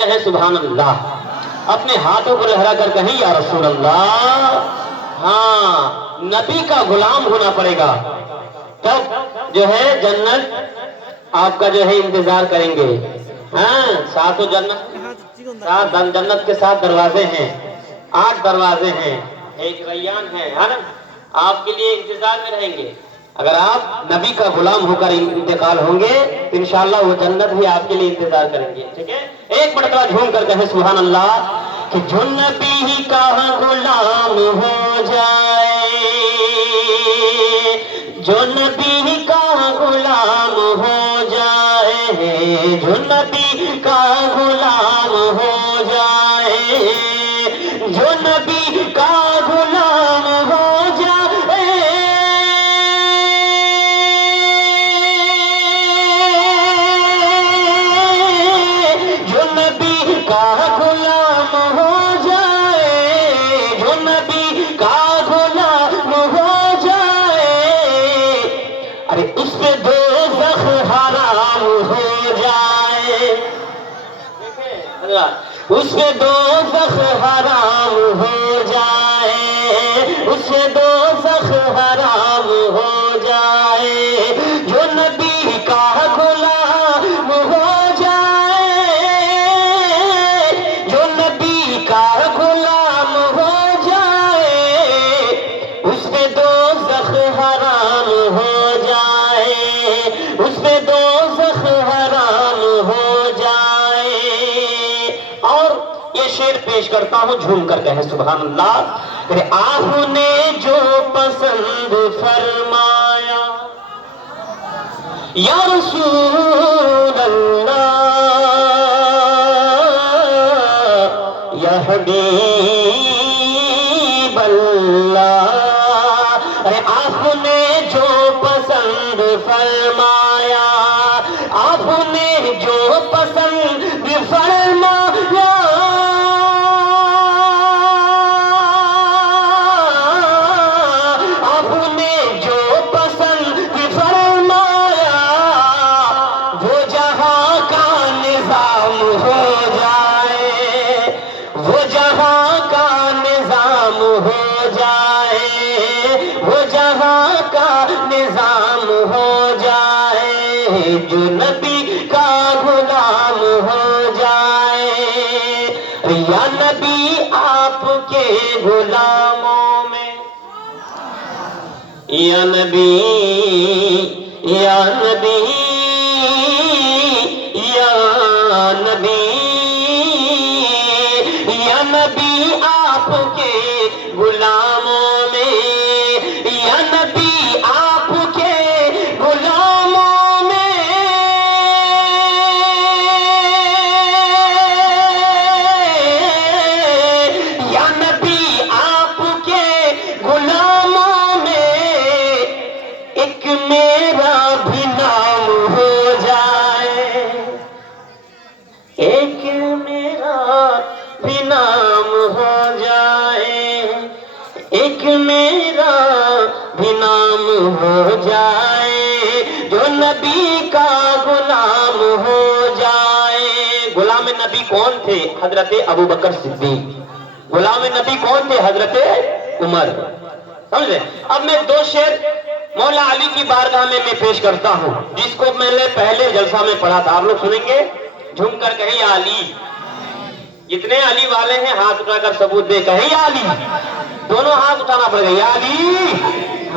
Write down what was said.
کہیں سبحان اللہ، اپنے ہاتھوں کو لہرا کر کہیں یا رسول اللہ۔ ہاں، نبی کا غلام ہونا پڑے گا، تب جو ہے جنت آپ کا جو ہے انتظار کریں گے۔ ہاں، ساتوں جنت کے 7 دروازے ہیں، 8 دروازے ہیں، ایک ریان ہے نا، آپ کے لیے انتظار میں رہیں گے۔ اگر آپ نبی کا غلام ہو کر انتقال ہوں گے تو انشاءاللہ وہ جنت بھی آپ کے لیے انتظار کریں گے، ٹھیک ہے؟ ایک مرتبہ جھوم کر کہیں سبحان اللہ کہ جو نبی کا غلام ہو جائے، جو نبی کا غلام ہو جائے، جو نبی کا غلام ہو جائے، جو نبی کا غلام ہو جائے، جو نبی کا غلام ہو جائے، جو نبی کا غلام ہو جائے، ارے اس پہ دوزخ حرام ہو جائے، اس پہ دوزخ حرام ہو جائے، اس پہ دوزخ حرام ہو جائے، جو نبی کا غلام ہو جائے، جو نبی کا غلام ہو جائے، اس پہ دوزخ حرام ہو جائے، اس پہ دوزخ حرام ہو جائے۔ اور یہ شعر پیش کرتا ہوں جھوم کر کہیں سبحان اللہ کہ آپ نے جو پسند فرمایا یا رسول اللہ، یا حبیب اللہ، ارے آپ نے جو پسند فرمایا، آپ نے جو پسند فرمایا، آپ نے جو پسند فرمایا، وہ جہاں کا نظام ہو جائے، وہ جہاں کا نظام ہو جائے، وہ جہاں کا نظام ہو جائے، جو نبی کا غلام ہو جائے، یا نبی آپ کے غلاموں میں، یا نبی، یا نبی، یا نبی، یا نبی آپ کے غلاموں میں، یا نبی آپ کے غلاموں میں، یا نبی آپ کے غلاموں میں، ایک میرا بھی نام ہو جائے، ایک میرا بھی نام ہو جائے، ایک میرا بھی نام ہو جائے، جو نبی کا غلام ہو جائے۔ غلام نبی کون تھے؟ حضرت ابوبکر صدیق۔ غلام نبی کون تھے؟ حضرت عمر۔ سمجھے؟ اب میں 2 شعر مولا علی کی بارگاہ میں پیش کرتا ہوں، جس کو میں نے پہلے جلسہ میں پڑھا تھا، آپ لوگ سنیں گے؟ جھوم کر کہیں یا علی۔ جتنے علی والے ہیں ہاتھ اٹھا کر ثبوت دے کہیں یا علی، دونوں ہاتھ اٹھانا پڑے گا، یا علی۔